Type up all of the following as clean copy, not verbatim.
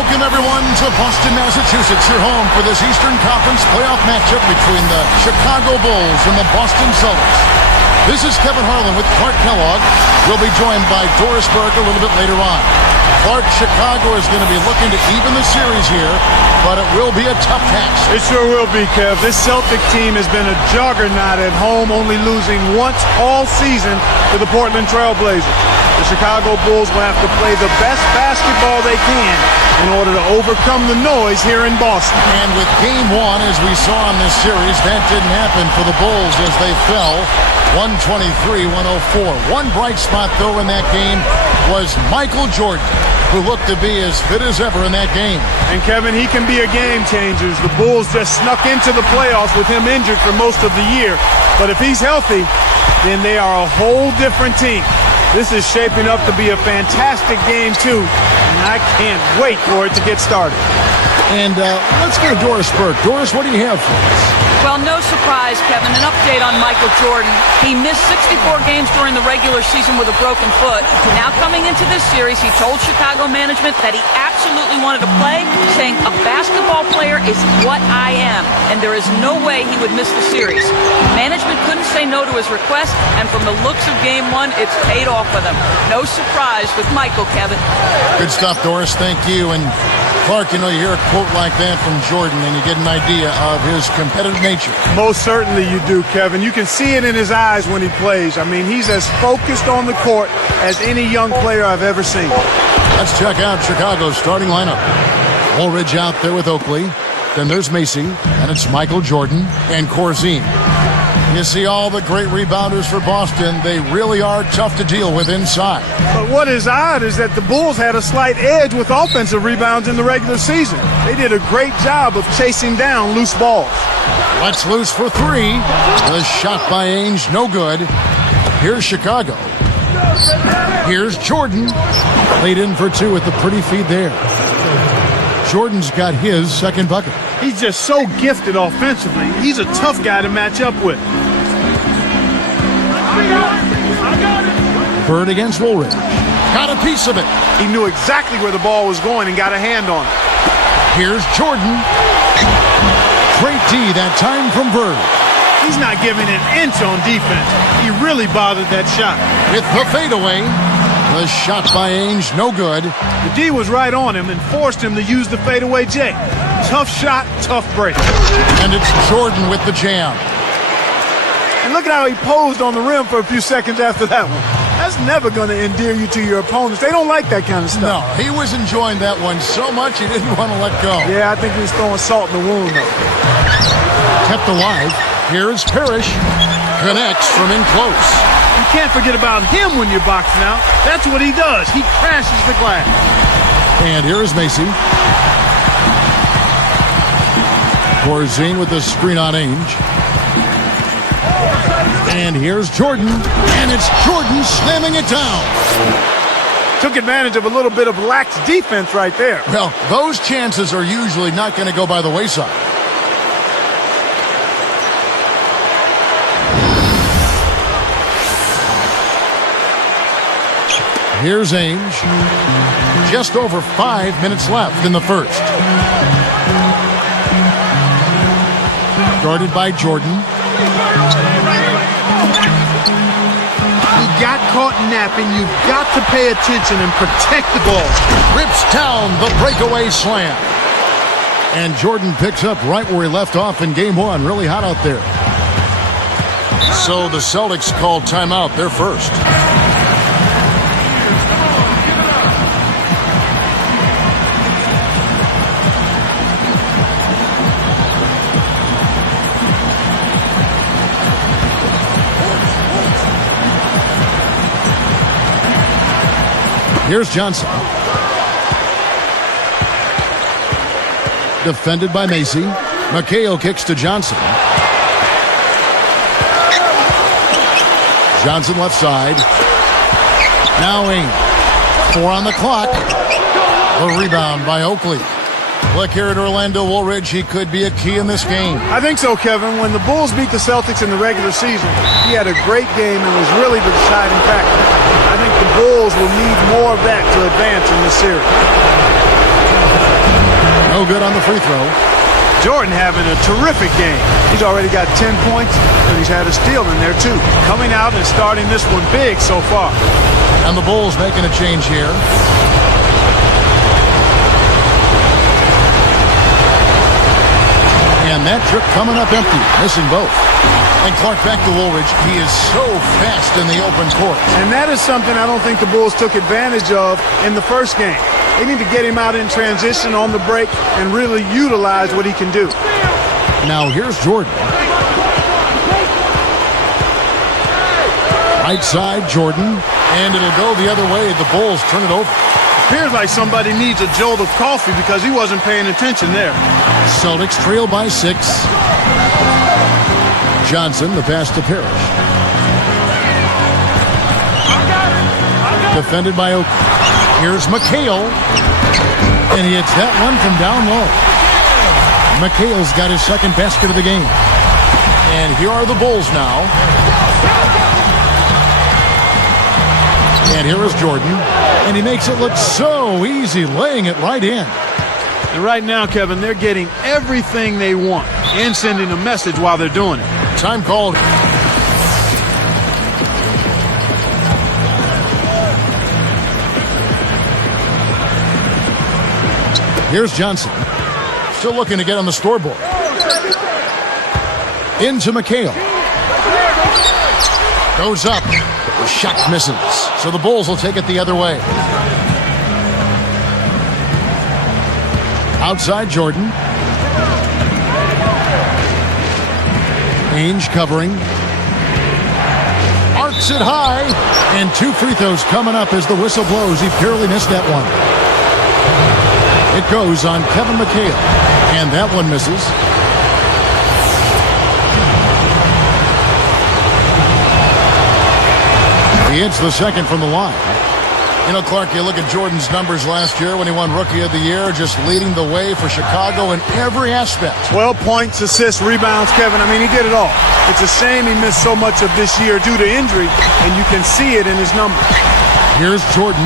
Welcome, everyone, to Boston, Massachusetts, your home for this Eastern Conference playoff matchup between the Chicago Bulls and the Boston Celtics. This is Kevin Harlan with Clark Kellogg. We'll be joined by Doris Burke a little bit later on. Clark, Chicago is going to be looking to even the series here, but it will be a tough task. It sure will be, Kev. This Celtic team has been a juggernaut at home, only losing once all season to the Portland Trail Blazers. The Chicago Bulls will have to play the best basketball they can in order to overcome the noise here in Boston. And with Game 1, as we saw in this series, that didn't happen for the Bulls as they fell 123-104. One bright spot, though, in that game was Michael Jordan, who looked to be as fit as ever in that game. And, Kevin, he can be a game changer. The Bulls just snuck into the playoffs with him injured for most of the year. But if he's healthy, then they are a whole different team. This is shaping up to be a fantastic game, too, and I can't wait for it to get started. And let's go to Doris Burke. Doris, what do you have for us? Well, no surprise, Kevin. An update on Michael Jordan. He missed 64 games during the regular season with a broken foot. Now coming into this series, he told Chicago management that he absolutely wanted to play, saying, "A basketball player is what I am, and there is no way he would miss the series." Management couldn't say no to his request, and from the looks of Game 1, it's paid off for them. No surprise with Michael, Kevin. Good stuff, Doris. Thank you. And Clark, you know, you hear a quote like that from Jordan, and you get an idea of his competitive nature. Most certainly you do, Kevin. You can see it in his eyes when he plays. I mean, he's as focused on the court as any young player I've ever seen. Let's check out Chicago's starting lineup. Woolridge out there with Oakley. Then there's Macy, and it's Michael Jordan and Corzine. You see all the great rebounders for Boston. They really are tough to deal with inside. But what is odd is that the Bulls had a slight edge with offensive rebounds in the regular season. They did a great job of chasing down loose balls. Let's loose for three. The shot by Ainge, no good. Here's Chicago. Here's Jordan. Laid in for two with the pretty feed there. Jordan's got his second bucket. He's just so gifted offensively. He's a tough guy to match up with. Bird against Woolridge. Got a piece of it. He knew exactly where the ball was going and got a hand on it. Here's Jordan. Great D that time from Bird. He's not giving an inch on defense. He really bothered that shot. With the fadeaway. The shot by Ainge, no good. The D was right on him and forced him to use the fadeaway J. Tough shot, tough break. And it's Jordan with the jam. And look at how he posed on the rim for a few seconds after that one. That's never going to endear you to your opponents. They don't like that kind of stuff. No, he was enjoying that one so much he didn't want to let go. Yeah, I think he was throwing salt in the wound, though. Kept alive. Here's Parrish. Connects from in close. You can't forget about him when you're boxing out. That's what he does. He crashes the glass. And here is Macy. Corzine with the screen on Ainge. And here's Jordan. And it's Jordan slamming it down. Took advantage of a little bit of lax defense right there. Well, those chances are usually not going to go by the wayside. Here's Ainge. Just over 5 minutes left in the first. Guarded by Jordan. He got caught napping. You've got to pay attention and protect the ball. Rips down the breakaway slam. And Jordan picks up right where he left off in Game 1. Really hot out there. So the Celtics called timeout. They're first. Here's Johnson. Defended by Macy. McHale kicks to Johnson. Johnson left side. Now Ainge. 4 on the clock. The rebound by Oakley. Look here at Orlando Woolridge. He could be a key in this game. I think so, Kevin. When the Bulls beat the Celtics in the regular season, he had a great game and was really the deciding factor. I think the Bulls will need more of that to advance in this series. No good on the free throw. Jordan having a terrific game. He's already got 10 points, and he's had a steal in there too. Coming out and starting this one big so far. And the Bulls making a change here. And that trip coming up empty, missing both. And Clark, back to Woolridge. He is so fast in the open court. And that is something I don't think the Bulls took advantage of in the first game. They need to get him out in transition on the break and really utilize what he can do. Now here's Jordan. Right side, Jordan. And it'll go the other way. The Bulls turn it over. Appears like somebody needs a jolt of coffee because he wasn't paying attention there. Celtics trail by 6. Johnson, the pass to Parrish. Defended by Oakley. Here's McHale. And he hits that one from down low. McHale's got his second basket of the game. And here are the Bulls now. And here is Jordan. And he makes it look so easy, laying it right in. And right now, Kevin, they're getting everything they want and sending a message while they're doing it. Time called. Here's Johnson. Still looking to get on the scoreboard. Into McHale. Goes up. The shot misses. So the Bulls will take it the other way. Outside Jordan. Ainge covering. Arcs it high. And 2 free throws coming up as the whistle blows. He barely missed that one. It goes on Kevin McHale. And that one misses. He hits the second from the line. You know, Clark, you look at Jordan's numbers last year when he won Rookie of the Year, just leading the way for Chicago in every aspect. 12 points, assists, rebounds, Kevin. I mean, he did it all. It's a shame he missed so much of this year due to injury, and you can see it in his numbers. Here's Jordan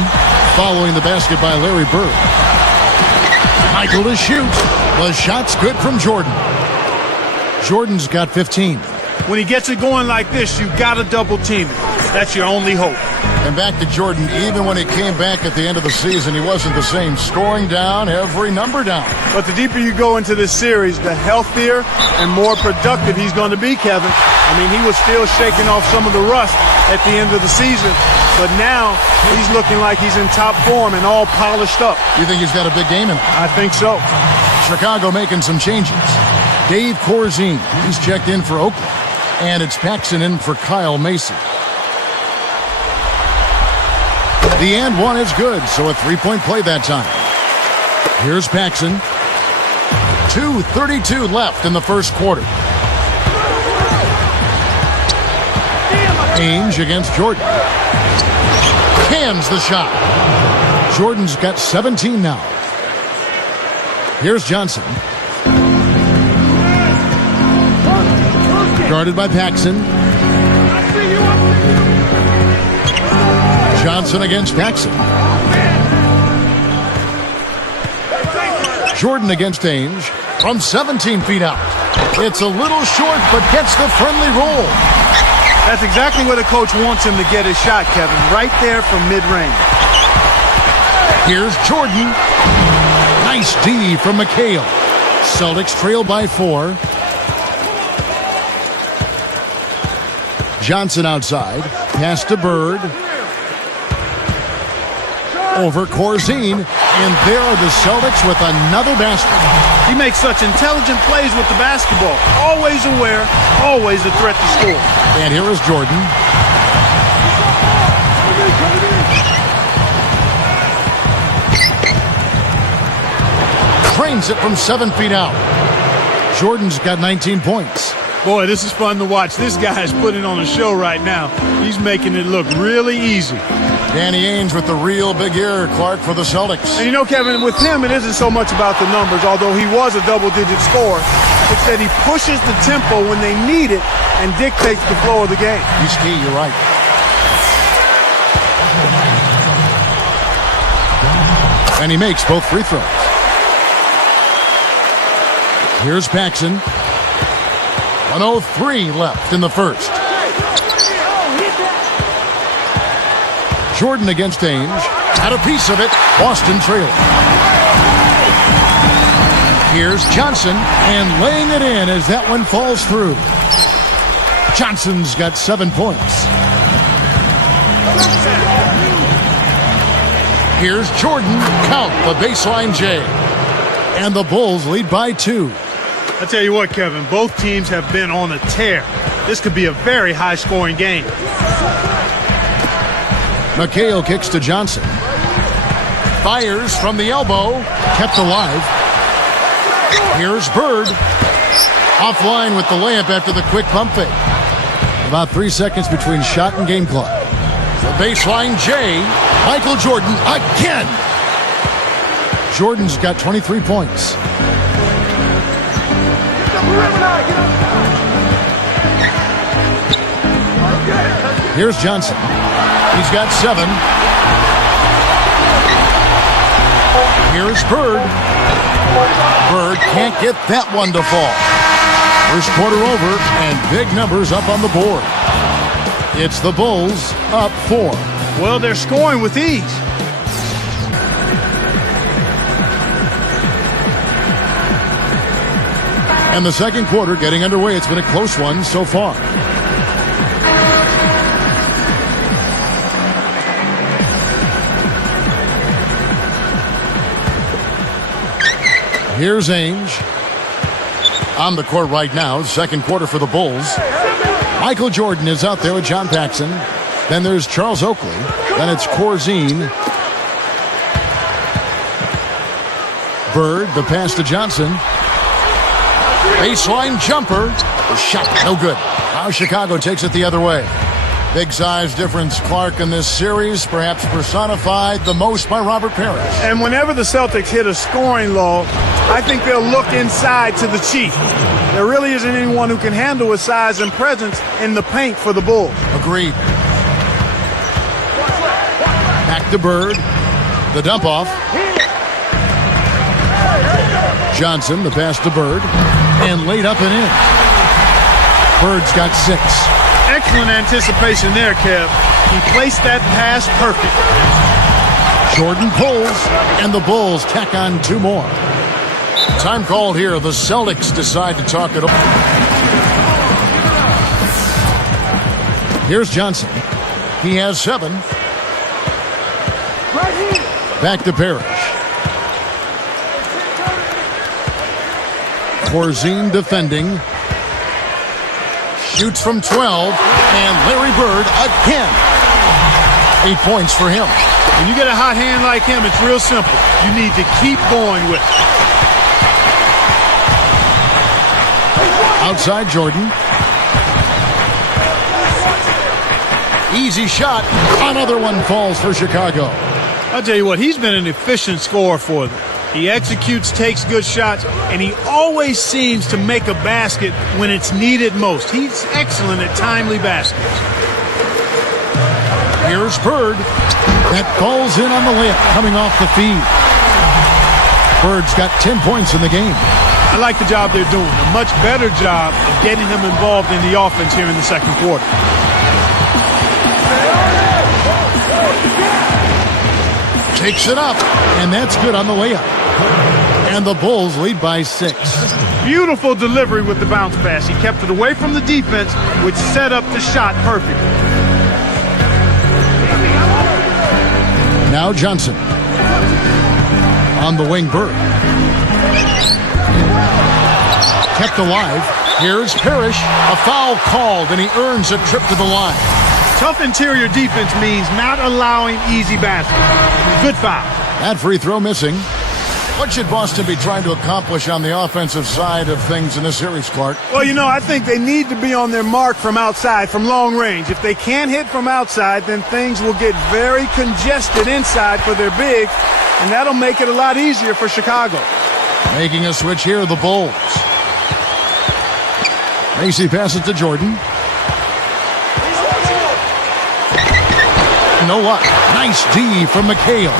following the basket by Larry Bird. Michael to shoot. The shot's good from Jordan. Jordan's got 15. When he gets it going like this, you've got to double team it. That's your only hope. And back to Jordan, even when he came back at the end of the season, he wasn't the same. Scoring down, every number down. But the deeper you go into this series, the healthier and more productive he's going to be, Kevin. I mean, he was still shaking off some of the rust at the end of the season, but now he's looking like he's in top form and all polished up. You think he's got a big game in him? I think so. Chicago making some changes. Dave Corzine, he's checked in for Oakland. And it's Paxson in for Kyle Macy. The and one is good, so a three-point play that time. Here's Paxson. 2:32 left in the first quarter. Ainge against Jordan. Cans the shot. Jordan's got 17 now. Here's Johnson. Guarded by Paxson. Johnson against Paxson. Jordan against Ainge from 17 feet out. It's a little short, but gets the friendly roll. That's exactly where the coach wants him to get his shot, Kevin, right there from mid-range. Here's Jordan. Nice D from McHale. Celtics trail by 4. Johnson outside. Pass to Bird. Over Corzine. And there are the Celtics with another basket. He makes such intelligent plays with the basketball. Always aware, always a threat to score. And here is Jordan. Trains it from 7 feet out. Jordan's got 19 points. Boy, this is fun to watch. This guy is putting on a show right now. He's making it look really easy. Danny Ainge with the real big year, Clark, for the Celtics. And you know, Kevin, with him, it isn't so much about the numbers, although he was a double-digit scorer. It's that he pushes the tempo when they need it and dictates the flow of the game. He's key, you're right. And he makes both free throws. Here's Paxson. 1:03 left in the first. Jordan against Ainge. Had a piece of it. Boston trailing. Here's Johnson, and laying it in as that one falls through. Johnson's got 7 points. Here's Jordan. Count the baseline J. And the Bulls lead by 2. I tell you what, Kevin, both teams have been on a tear. This could be a very high-scoring game. McHale kicks to Johnson. Fires from the elbow. Kept alive. Here's Bird. Offline with the layup after the quick pump fake. About 3 seconds between shot and game clock. The baseline J. Michael Jordan again. Jordan's got 23 points. Here's Johnson. He's got 7. Here's Bird. Bird can't get that one to fall. First quarter over, and big numbers up on the board. It's the Bulls up 4. Well, they're scoring with ease. And the second quarter getting underway. It's been a close one so far. Here's Ainge. On the court right now, second quarter for the Bulls. Michael Jordan is out there with John Paxson. Then there's Charles Oakley. Then it's Corzine. Bird, the pass to Johnson. Baseline jumper. The shot, no good. Now Chicago takes it the other way. Big size difference, Clark, in this series, perhaps personified the most by Robert Parrish. And whenever the Celtics hit a scoring lull, I think they'll look inside to the Chief. There really isn't anyone who can handle his size and presence in the paint for the Bulls. Agreed. Back to Bird. The dump off. Johnson, the pass to Bird. And laid up and in. Bird's got 6. Excellent anticipation there, Kev. He placed that pass perfect. Jordan pulls, and the Bulls tack on 2 more. Time called here. The Celtics decide to talk it over. Here's Johnson. He has 7. Back to Parrish. Corzine defending. Shoots from 12, and Larry Bird again. 8 points for him. When you get a hot hand like him, it's real simple. You need to keep going with it. Outside Jordan. Easy shot. Another one falls for Chicago. I'll tell you what, he's been an efficient scorer for them. He executes, takes good shots, and he always seems to make a basket when it's needed most. He's excellent at timely baskets. Here's Bird. That falls in on the layup coming off the feed. Bird's got 10 points in the game. I like the job they're doing. A much better job of getting him involved in the offense here in the second quarter. Takes it up, and that's good on the layup. And the Bulls lead by 6. Beautiful delivery with the bounce pass. He kept it away from the defense, which set up the shot perfectly. Now Johnson. On the wing, Bird. Kept alive. Here's Parrish. A foul called, and he earns a trip to the line. Tough interior defense means not allowing easy baskets. Good foul. That free throw missing. What should Boston be trying to accomplish on the offensive side of things in this series, Clark? Well, you know, I think they need to be on their mark from outside, from long range. If they can't hit from outside, then things will get very congested inside for their bigs, and that'll make it a lot easier for Chicago. Making a switch here, the Bulls. Macy passes to Jordan. No luck. Nice D from McHale.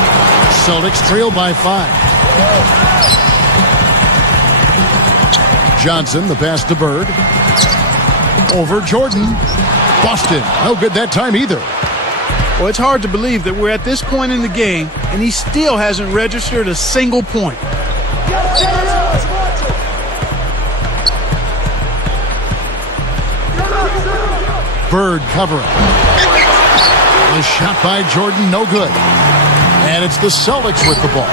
Celtics trail by 5. Johnson, the pass to Bird. Over Jordan. Boston. No good that time either. Well, it's hard to believe that we're at this point in the game, and he still hasn't registered a single point. Bird covering. A shot by Jordan, no good. And it's the Celtics with the ball.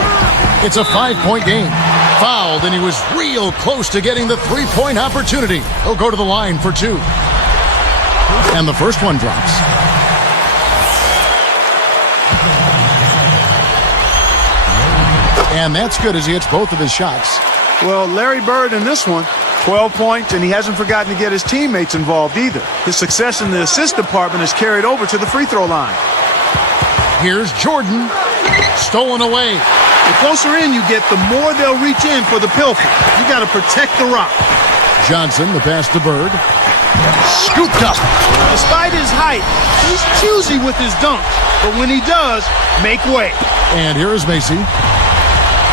It's a 5-point game. Fouled, and he was real close to getting the three-point opportunity. He'll go to the line for two. And the first one drops. And that's good as he hits both of his shots. Well, Larry Bird in this one, 12 points, and he hasn't forgotten to get his teammates involved either. His success in the assist department has carried over to the free throw line. Here's Jordan. Stolen away. The closer in you get, the more they'll reach in for the pilfer. You got to protect the rock. Johnson, the pass to Bird. Scooped up. Despite his height, he's choosy with his dunks. But when he does, make way. And here is Macy.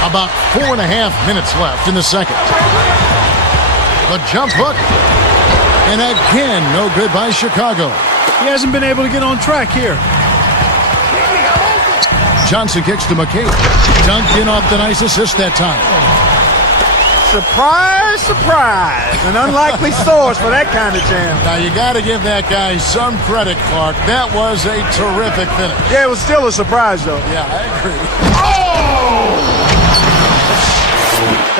About 4.5 minutes left in the second. The jump hook. And again, no good by Chicago. He hasn't been able to get on track here. Johnson kicks to McKay. Dunked in off the nice assist that time. Surprise, surprise. An unlikely source for that kind of jam. Now, you got to give that guy some credit, Clark. That was a terrific finish. Yeah, it was still a surprise, though. Yeah, I agree. Oh!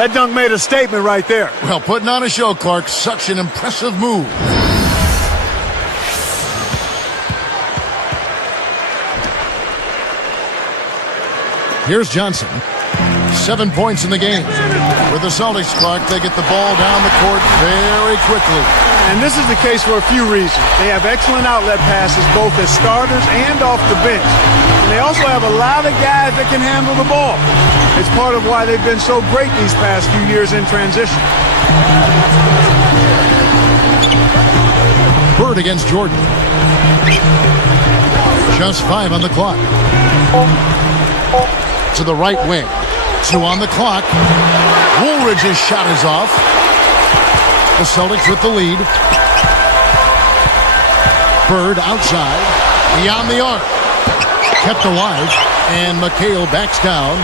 That dunk made a statement right there. Well, putting on a show, Clark. Such an impressive move. Here's Johnson. 7 points in the game. With the Celtics, Clark, they get the ball down the court very quickly. And this is the case for a few reasons. They have excellent outlet passes, both as starters and off the bench. And they also have a lot of guys that can handle the ball. It's part of why they've been so great these past few years in transition. Bird against Jordan. Just 5 on the clock. To the right wing. 2 on the clock. Woolridge's shot is off. The Celtics with the lead. Bird outside. Beyond the arc. Kept alive. And McHale backs down.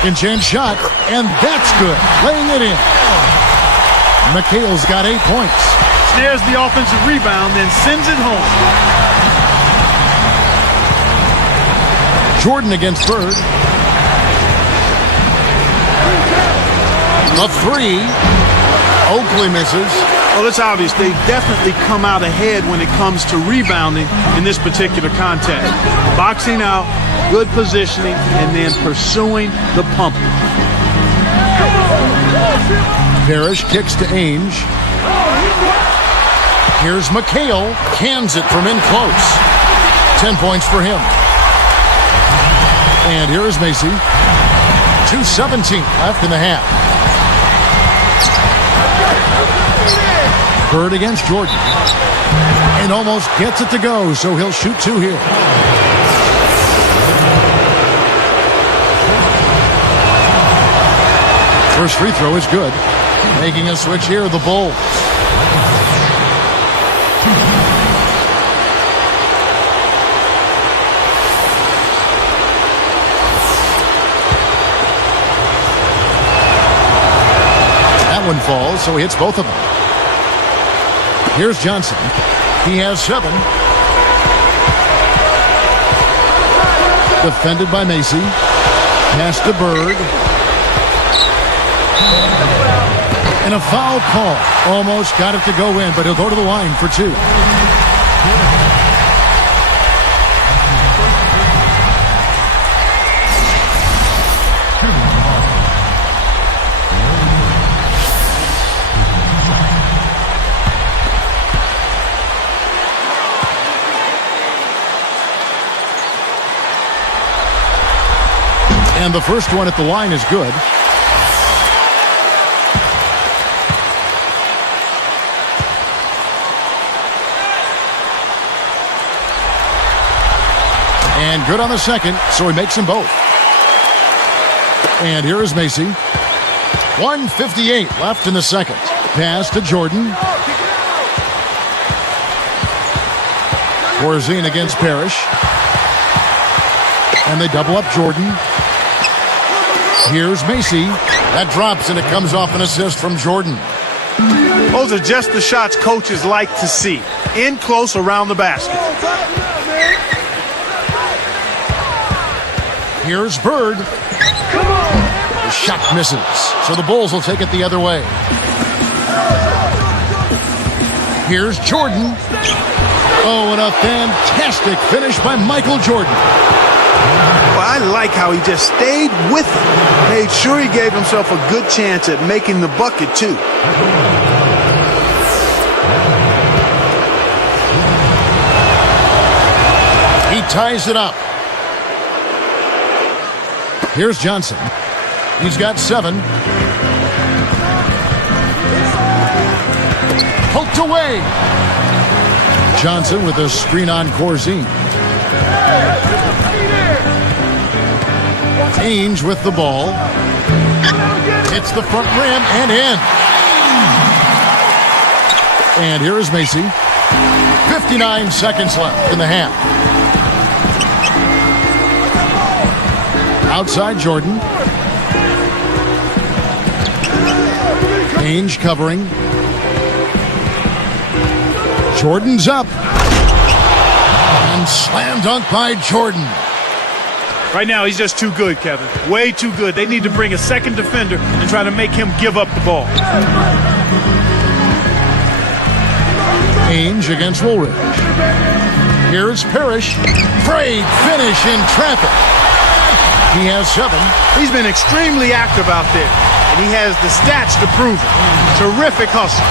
Second chance shot. And that's good. Laying it in. McHale's got 8 points. Snares the offensive rebound, then sends it home. Jordan against Bird. A 3. Oakley misses. Well, it's obvious they definitely come out ahead when it comes to rebounding in this particular contest. Boxing out, good positioning, and then pursuing the pump. Parrish kicks to Ainge. Here's McHale. Cans it from in close. 10 points for him. And here is Macy. 2:17 left in the half. Bird against Jordan. And almost gets it to go, so he'll shoot 2 here. First free throw is good. Making a switch here, the Bulls. One falls, so he hits both of them. Here's Johnson. He has 7. Defended by Macy. Pass to Bird. And a foul call. Almost got it to go in, but he'll go to the line for 2. And the first one at the line is good. And good on the second, so he makes them both. And here is Macy. 1:58 left in the second. Pass to Jordan. Corzine against Parrish. And they double up Jordan. Here's Macy. That drops, and it comes off an assist from Jordan. Those are just the shots coaches like to see. In close around the basket. Here's Bird. The shot misses, so the Bulls will take it the other way. Here's Jordan. Oh, and a fantastic finish by Michael Jordan. Well, I like how he just stayed with it. Made sure he gave himself a good chance at making the bucket, too. He ties it up. Here's Johnson. He's got 7. Poked away. Johnson with a screen on Corzine. Ainge with the ball. Hits the front rim and in. And here is Macy. 59 seconds left in the half. Outside Jordan. Ainge covering. Jordan's up. And slam dunk by Jordan. Right now, he's just too good, Kevin. Way too good. They need to bring a second defender and try to make him give up the ball. Ainge against Woolridge. Here's Parrish. Great finish in traffic. He has 7. He's been extremely active out there, and he has the stats to prove it. Terrific hustle.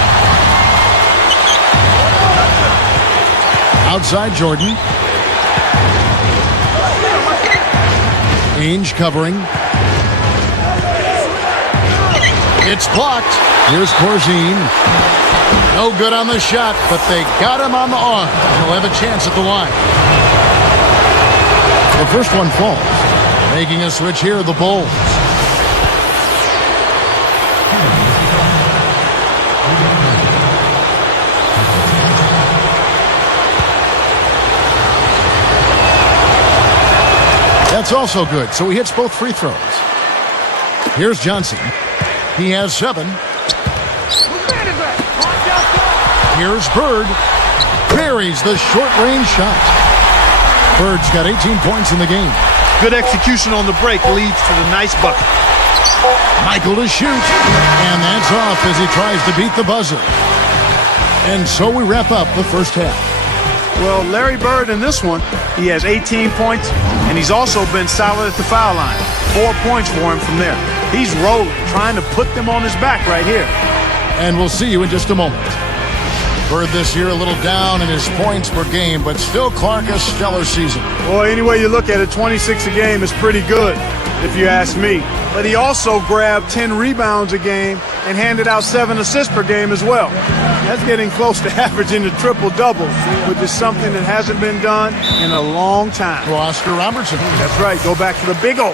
Outside Jordan. Ainge covering. It's blocked. Here's Corzine. No good on the shot, but they got him on the arm. He'll have a chance at the line. The first one falls. Making a switch here, the Bulls. That's also good, so he hits both free throws. Here's Johnson. He has 7. Here's Bird. Buries the short-range shot. Bird's got 18 points in the game. Good execution on the break leads to the nice bucket. Michael to shoot. And that's off as he tries to beat the buzzer. And so we wrap up the first half. Well, Larry Bird in this one, he has 18 points, and he's also been solid at the foul line. 4 points for him from there. He's rolling, trying to put them on his back right here. And we'll see you in just a moment. Bird this year a little down in his points per game, but still Clark a stellar season. Well, any way you look at it, 26 a game is pretty good, if you ask me. But he also grabbed 10 rebounds a game and handed out 7 assists per game as well. That's getting close to averaging a triple-double, which is something that hasn't been done in a long time. For Oscar Robertson. That's right. Go back to the big O.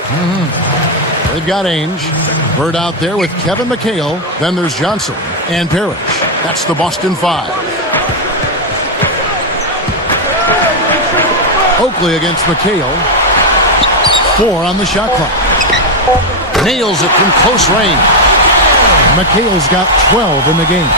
They've got Ainge. Bird out there with Kevin McHale. Then there's Johnson and Parrish. That's the Boston 5. Oakley against McHale. 4 on the shot clock. Nails it from close range. McHale's got 12 in the game.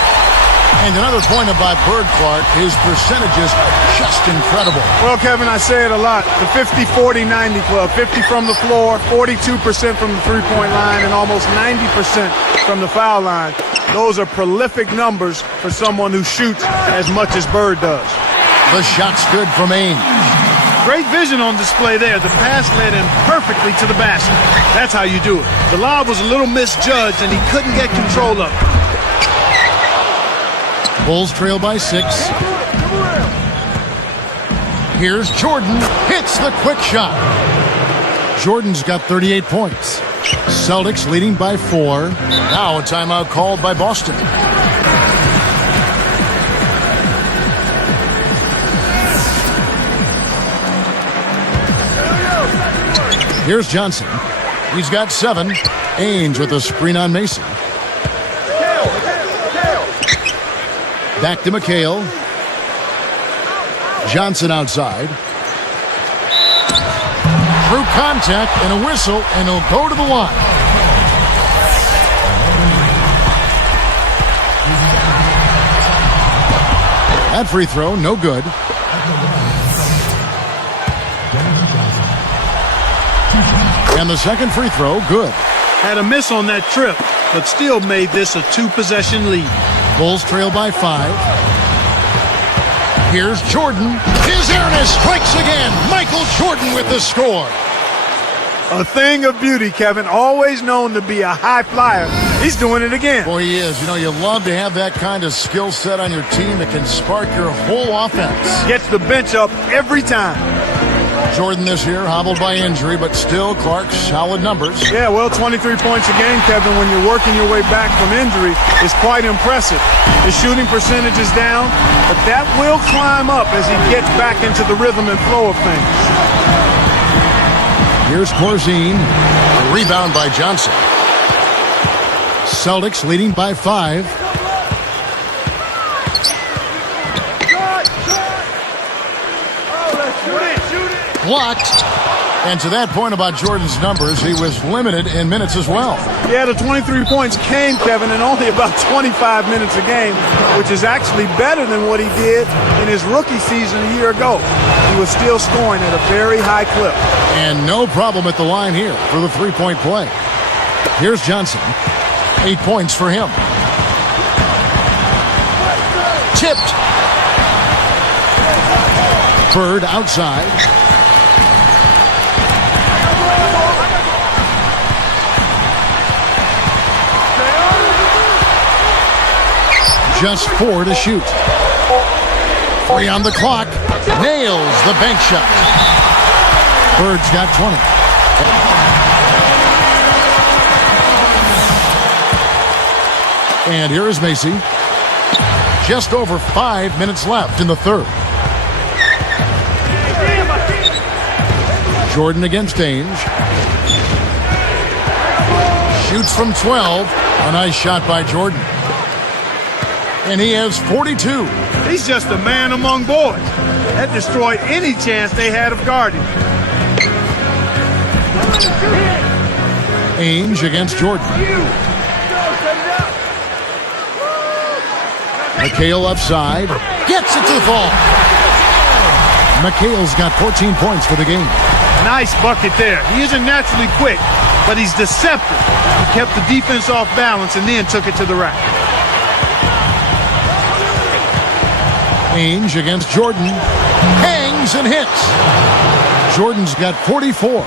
And another point by Bird, Clark. His percentage is just incredible. Well, Kevin, I say it a lot. The 50-40-90 club. 50 from the floor, 42% from the three-point line, and almost 90% from the foul line. Those are prolific numbers for someone who shoots as much as Bird does. The shot's good from Ainge. Great vision on display there. The pass led him perfectly to the basket. That's how you do it. The lob was a little misjudged, and he couldn't get control of it. Bulls trail by 6. Here's Jordan. Hits the quick shot. Jordan's got 38 points. Celtics leading by 4. Now a timeout called by Boston. Here's Johnson. He's got 7. Ainge with a screen on Mason. Back to McHale. Johnson outside. Through contact and a whistle, and he'll go to the line. That free throw, no good. And the second free throw, good. Had a miss on that trip, but still made this a 2-possession lead. Bulls trail by 5. Here's Jordan. His airness strikes again. Michael Jordan with the score. A thing of beauty, Kevin. Always known to be a high flyer. He's doing it again. Boy, he is. You know, you love to have that kind of skill set on your team that can spark your whole offense. Gets the bench up every time. Jordan this year hobbled by injury, but still Clark's solid numbers. Yeah, well, 23 points a game, Kevin, when you're working your way back from injury is quite impressive. His shooting percentage is down, but that will climb up as he gets back into the rhythm and flow of things. Here's Corzine. Rebound by Johnson. Celtics leading by 5. Blocked. And to that point about Jordan's numbers, he was limited in minutes as well. Yeah, the 23 points came, Kevin, in only about 25 minutes a game, which is actually better than what he did in his rookie season a year ago. He was still scoring at a very high clip. And no problem at the line here for the three-point play. Here's Johnson. 8 points for him. Tipped. Bird outside. Just 4 to shoot. 3 on the clock. Nails the bank shot. Bird's got 20. And here is Macy. Just over 5 minutes left in the third. Jordan against Ainge. Shoots from 12. A nice shot by Jordan. And he has 42. He's just a man among boys. That destroyed any chance they had of guarding. Ainge against Jordan. McHale upside. Gets it to the fall. McHale's got 14 points for the game. Nice bucket there. He isn't naturally quick, but he's deceptive. He kept the defense off balance and then took it to the rack. Ainge against Jordan. Hangs and hits. Jordan's got 44.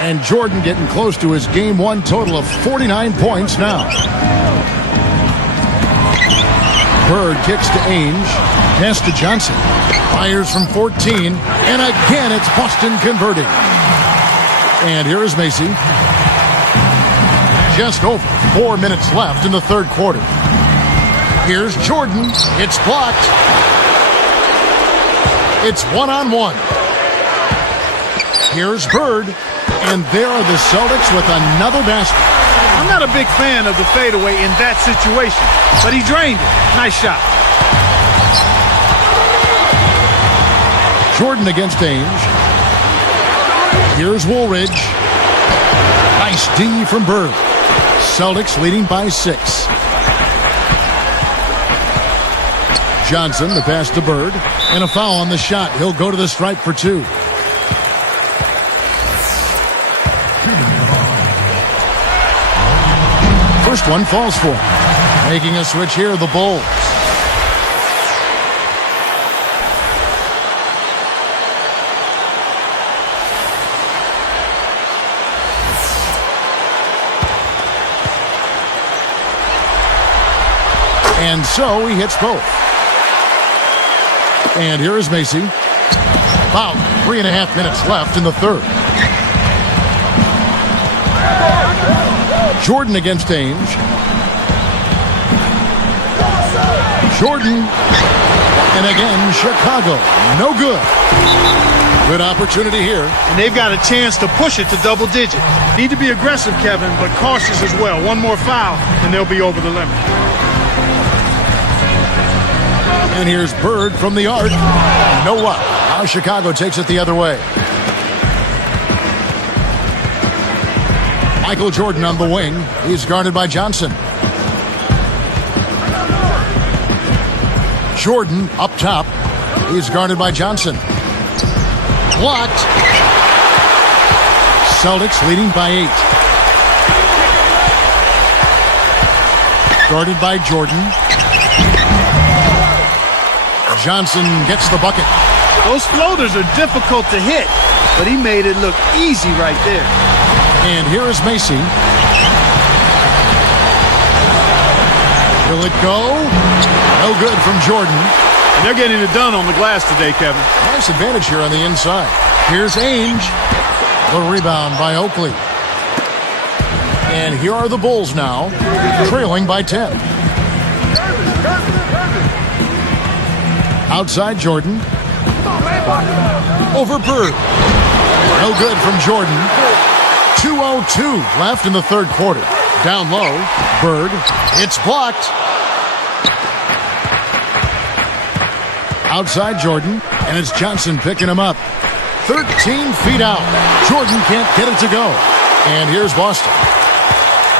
And Jordan getting close to his game one total of 49 points now. Bird kicks to Ainge. Pass to Johnson. Fires from 14. And again, it's Boston converting. And here is Macy. Just over 4 minutes left in the third quarter. Here's Jordan. It's blocked. It's 1-on-1. Here's Bird. And there are the Celtics with another basket. I'm not a big fan of the fadeaway in that situation, but he drained it. Nice shot. Jordan against Ainge. Here's Woolridge. Nice D from Bird. Celtics leading by 6. Johnson, the pass to Bird. And a foul on the shot. He'll go to the stripe for 2. First one falls for him. Making a switch here, the Bulls. And so he hits both. And here is Macy. About 3.5 minutes left in the third. Jordan against Ainge. Jordan. And again, Chicago. No good. Good opportunity here. And they've got a chance to push it to double digit. Need to be aggressive, Kevin, but cautious as well. One more foul, and they'll be over the limit. And here's Bird from the arc. No luck. Now Chicago takes it the other way. Michael Jordan on the wing. He's guarded by Johnson. Jordan up top. He's guarded by Johnson. Blocked. Celtics leading by 8. Guarded by Jordan. Johnson gets the bucket. Those floaters are difficult to hit, but he made it look easy right there. And here is Macy. Will it go? No good from Jordan. And they're getting it done on the glass today, Kevin. Nice advantage here on the inside. Here's Ainge. The rebound by Oakley. And here are the Bulls now, trailing by 10. Outside Jordan. Over Bird. No good from Jordan. 2:02 left in the third quarter. Down low, Bird. It's blocked. Outside Jordan, and it's Johnson picking him up. 13 feet out. Jordan can't get it to go. And here's Boston.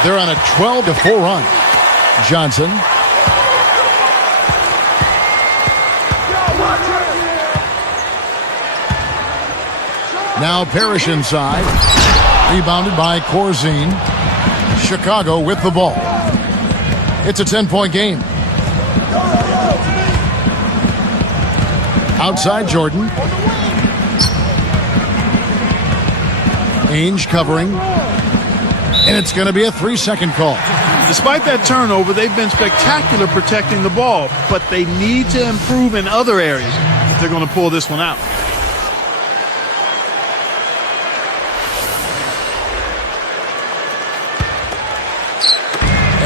They're on a 12-4 run. Johnson. Now Parrish inside. Rebounded by Corzine. Chicago with the ball. It's a 10-point game. Outside Jordan. Ainge covering. And it's going to be a 3-second call. Despite that turnover, they've been spectacular protecting the ball, but they need to improve in other areas if they're going to pull this one out.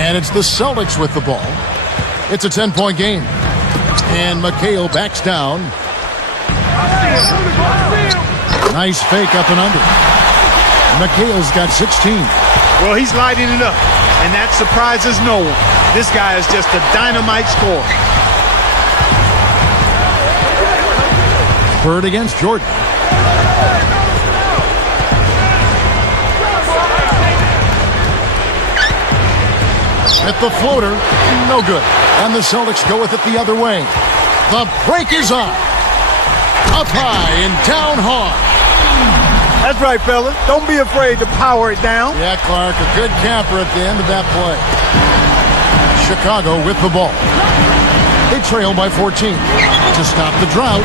And it's the Celtics with the ball. It's a 10-point game. And McHale backs down. Nice fake up and under. McHale's got 16. Well, he's lighting it up, and that surprises no one. This guy is just a dynamite scorer. Bird against Jordan. At the floater, no good. And the Celtics go with it the other way. The break is on. Up high and down hard. That's right, fella. Don't be afraid to power it down. Yeah, Clark, a good camper at the end of that play. Chicago with the ball. They trail by 14. To stop the drought,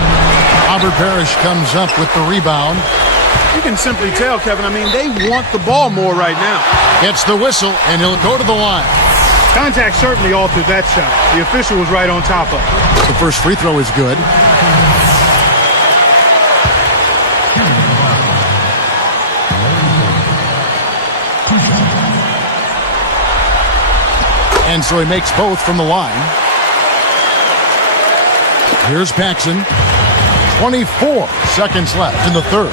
Robert Parrish comes up with the rebound. You can simply tell, Kevin, I mean, they want the ball more right now. Gets the whistle, and he'll go to the line. Contact certainly altered that shot. The official was right on top of it. The first free throw is good. And so he makes both from the line. Here's Paxson. 24 seconds left in the third.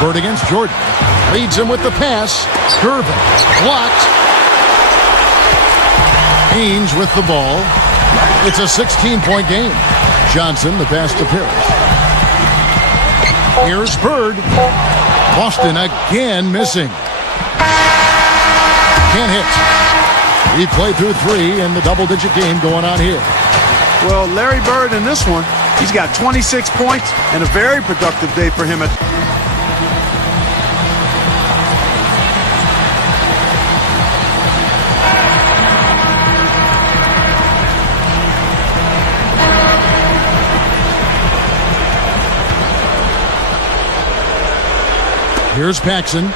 Bird against Jordan. Leads him with the pass. Gervin blocked. Ainge with the ball. It's a 16-point game. Johnson, the pass to Parrish. Here's Bird. Boston again missing. Can't hit. He played through 3 in the double-digit game going on here. Well, Larry Bird in this one, he's got 26 points and a very productive day for him. Here's Paxson.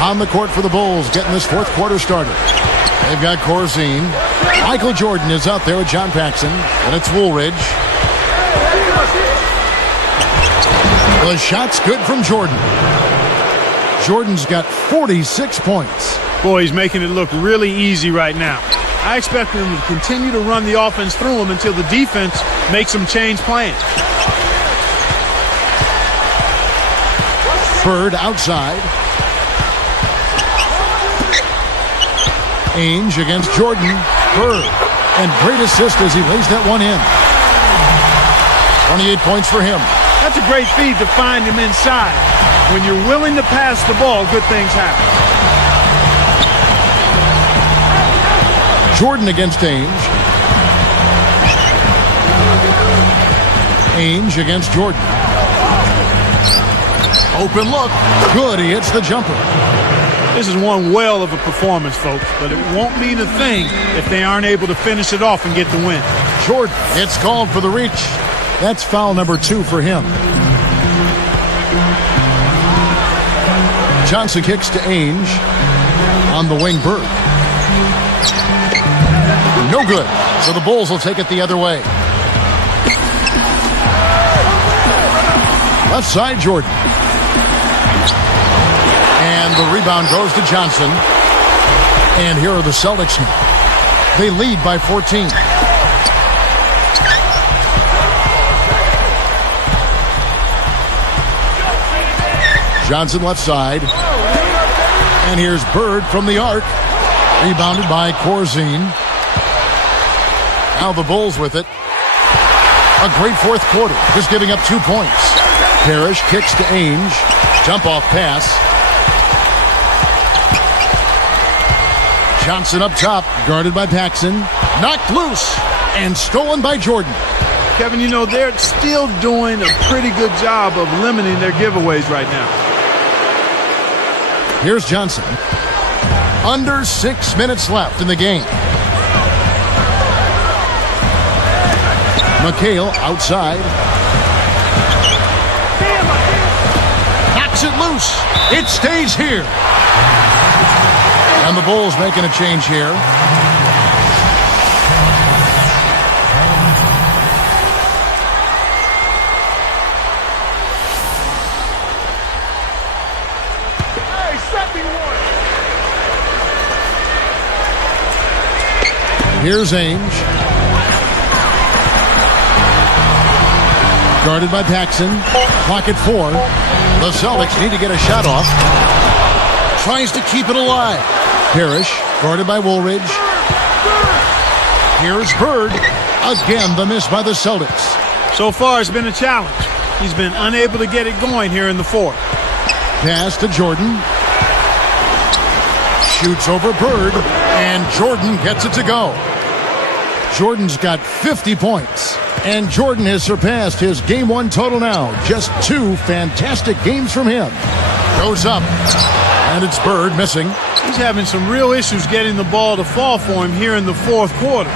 On the court for the Bulls, getting this fourth quarter started. They've got Corzine. Michael Jordan is out there with John Paxson. And it's Woolridge. The shot's good from Jordan. Jordan's got 46 points. Boy, he's making it look really easy right now. I expect him to continue to run the offense through him until the defense makes him change plans. Bird outside. Ainge against Jordan. Bird. And great assist as he lays that one in. 28 points for him. That's a great feed to find him inside. When you're willing to pass the ball, good things happen. Jordan against Ainge. Ainge against Jordan. Open look. Good, he hits the jumper. This is one well of a performance, folks, but it won't mean a thing if they aren't able to finish it off and get the win. Jordan gets called for the reach. That's foul number 2 for him. Johnson kicks to Ainge. On the wing, Bird. No good. So the Bulls will take it the other way. Left side, Jordan. And the rebound goes to Johnson. And here are the Celtics now. They lead by 14. Johnson left side. And here's Bird from the arc. Rebounded by Corzine. Now the Bulls with it. A great fourth quarter, just giving up 2 points. Parrish kicks to Ainge. Jump-off pass. Johnson up top, guarded by Paxson. Knocked loose and stolen by Jordan. Kevin, you know, they're still doing a pretty good job of limiting their giveaways right now. Here's Johnson. Under 6 minutes left in the game. McHale outside. Knocks it loose. It stays here. And the Bulls making a change here. Here's Ainge. Guarded by Paxson. Clock at 4. The Celtics need to get a shot off. Tries to keep it alive. Parrish, guarded by Woolridge. Here's Bird. Again, the miss by the Celtics. So far, it's been a challenge. He's been unable to get it going here in the fourth. Pass to Jordan. Shoots over Bird, and Jordan gets it to go. Jordan's got 50 points, and Jordan has surpassed his Game 1 total now. Just 2 fantastic games from him. Goes up, and it's Bird missing. He's having some real issues getting the ball to fall for him here in the fourth quarter.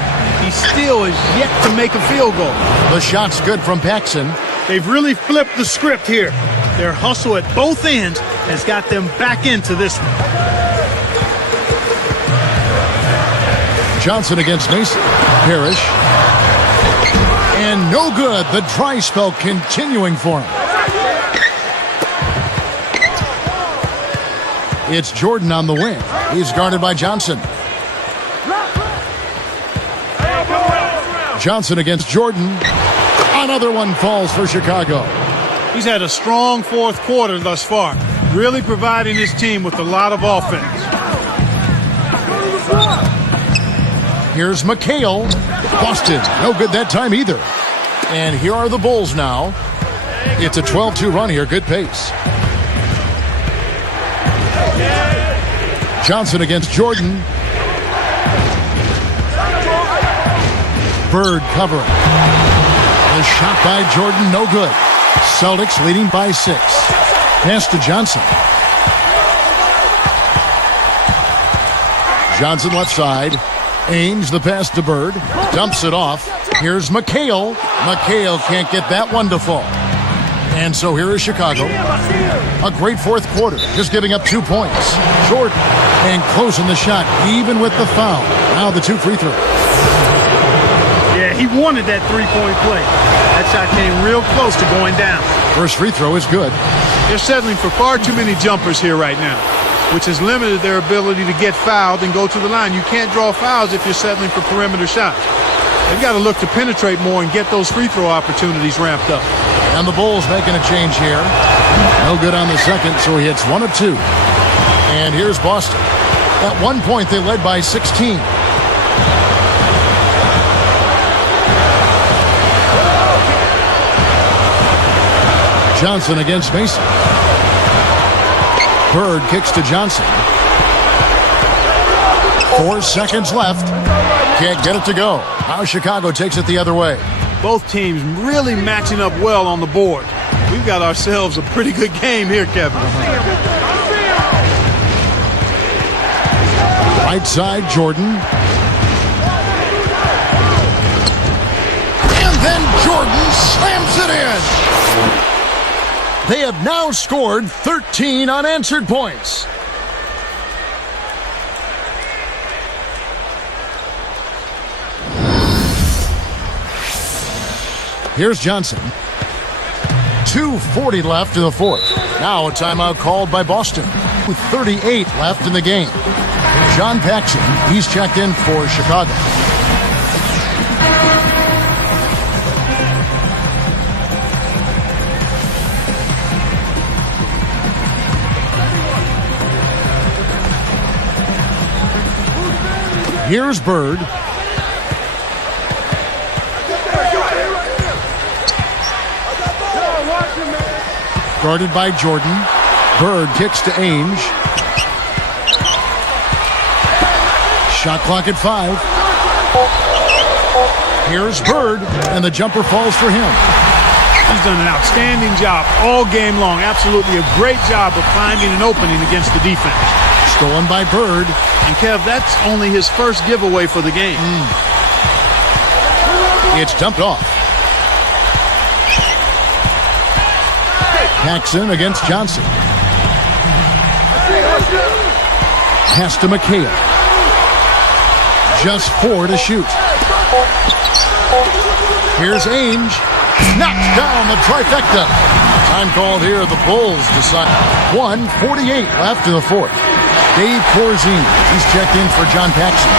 He still is yet to make a field goal. The shot's good from Paxson. They've really flipped the script here. Their hustle at both ends has got them back into this one. Johnson against Mason. Parrish. And no good. The dry spell continuing for him. It's Jordan on the wing. He's guarded by Johnson. Johnson against Jordan. Another one falls for Chicago. He's had a strong fourth quarter thus far, really providing his team with a lot of offense. Here's McHale. Busted. No good that time either. And here are the Bulls now. It's a 12-2 run here. Good pace. Johnson against Jordan. Bird covering. The shot by Jordan, no good. Celtics leading by 6. Pass to Johnson. Johnson left side. Ainge the pass to Bird. Dumps it off. Here's McHale. McHale can't get that one to fall. And so here is Chicago. A great fourth quarter, just giving up 2 points. Jordan and closing the shot, even with the foul. Now the 2 free throws. Yeah, he wanted that three-point play. That shot came real close to going down. First free throw is good. They're settling for far too many jumpers here right now, which has limited their ability to get fouled and go to the line. You can't draw fouls if you're settling for perimeter shots. They've got to look to penetrate more and get those free throw opportunities ramped up. And the Bulls making a change here. No good on the second, so he hits 1 of 2. And here's Boston. At one point, they led by 16. Johnson against Mason. Bird kicks to Johnson. 4 seconds left. Can't get it to go. Now Chicago takes it the other way. Both teams really matching up well on the board. We've got ourselves a pretty good game here, Kevin. Right side, Jordan. And then Jordan slams it in. They have now scored 13 unanswered points. Here's Johnson. 2:40 left in the fourth. Now a timeout called by Boston. With 38 left in the game. John Paxson, he's checked in for Chicago. Here's Bird. Guarded by Jordan. Bird kicks to Ainge. Shot clock at 5. Here's Bird, and the jumper falls for him. He's done an outstanding job all game long. Absolutely a great job of finding an opening against the defense. Stolen by Bird. And Kev, that's only his first giveaway for the game. It's dumped off. Paxson against Johnson. Pass to McHale. Just 4 to shoot. Here's Ainge. Knocks down the trifecta. Time called here. The Bulls decide. 1:48 left in the fourth. Dave Corzine. He's checked in for John Paxson.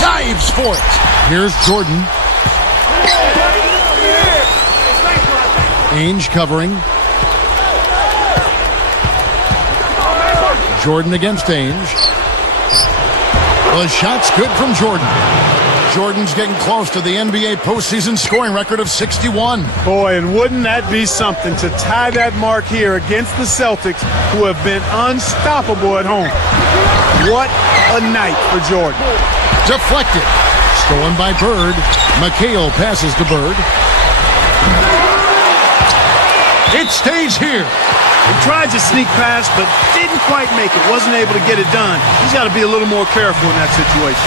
Dives for it. Here's Jordan. Ainge covering. Jordan against Ainge. The shot's good from Jordan. Jordan's getting close to the NBA postseason scoring record of 61. Boy, and wouldn't that be something to tie that mark here against the Celtics, who have been unstoppable at home. What a night for Jordan. Deflected. Stolen by Bird. McHale passes to Bird. It stays here. He tried to sneak past, but didn't quite make it. Wasn't able to get it done. He's got to be a little more careful in that situation.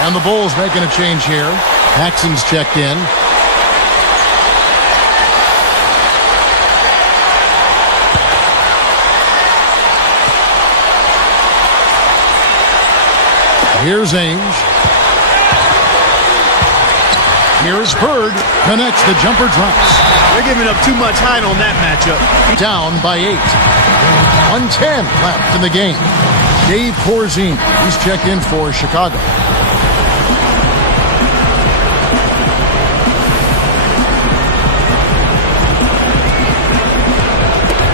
And the Bulls making a change here. Paxson's checked in. Here's Ainge. Here's Bird. Connects. The jumper drops. They're giving up too much height on that matchup. Down by 8. 1:10 left in the game. Dave Corzine. He's checked in for Chicago.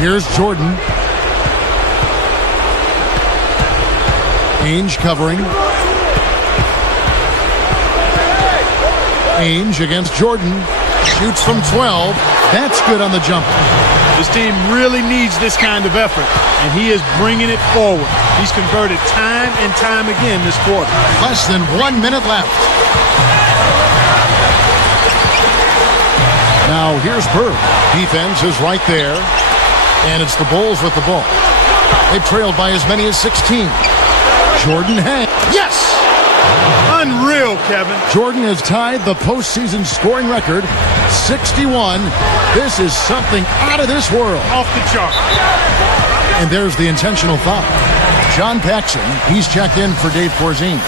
Here's Jordan. Ainge covering. Ainge against Jordan. Shoots from 12. That's good on the jumper. This team really needs this kind of effort, and he is bringing it forward. He's converted time and time again this quarter. Less than 1 minute left. Now here's Bird. Defense is right there, and it's the Bulls with the ball. They've trailed by as many as 16. Jordan hangs. Yes! Unreal, Kevin. Jordan has tied the postseason scoring record, 61. This is something out of this world. Off the chart. And there's the intentional foul. John Paxson, he's checked in for Dave Corzine.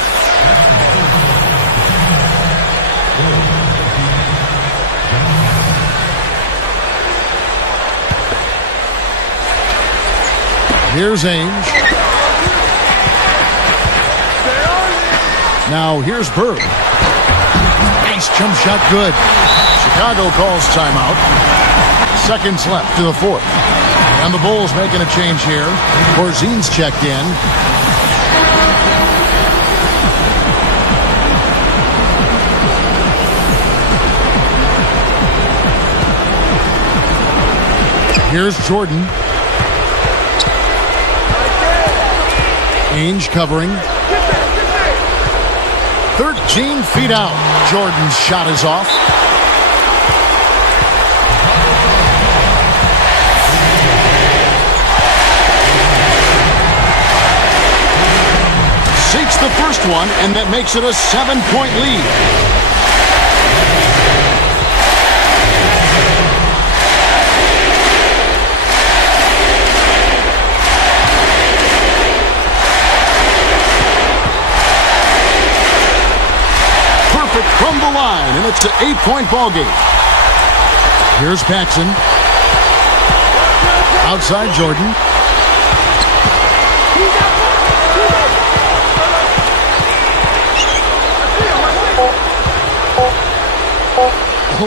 Here's Ainge. Now here's Bird. Nice jump shot, good. Chicago calls timeout. Seconds left to the fourth. And the Bulls making a change here. Borzine's checked in. Here's Jordan. Ainge covering. 13 feet out. Jordan's shot is off. Seeks the first one, and that makes it a 7-point lead. From the line, and it's an 8-point ball game. Here's Paxson. Outside Jordan.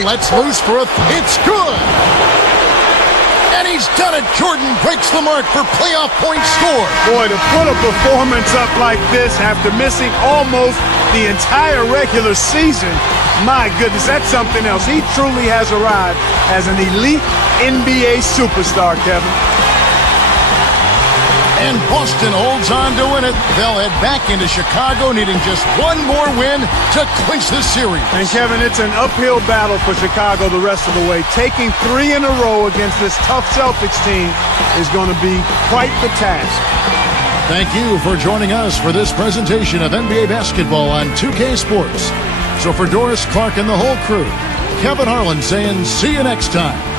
Let's loose for a... It's good! And he's done it! Jordan breaks the mark for playoff points scored. Boy, to put a performance up like this after missing almost the entire regular season, my goodness, that's something else. He truly has arrived as an elite NBA superstar, Kevin. And Boston holds on to win it. They'll head back into Chicago, needing just one more win to clinch this series. And Kevin, it's an uphill battle for Chicago the rest of the way. Taking 3 in a row against this tough Celtics team is going to be quite the task. Thank you for joining us for this presentation of NBA basketball on 2K Sports. So for Doris, Clark, and the whole crew, Kevin Harlan saying see you next time.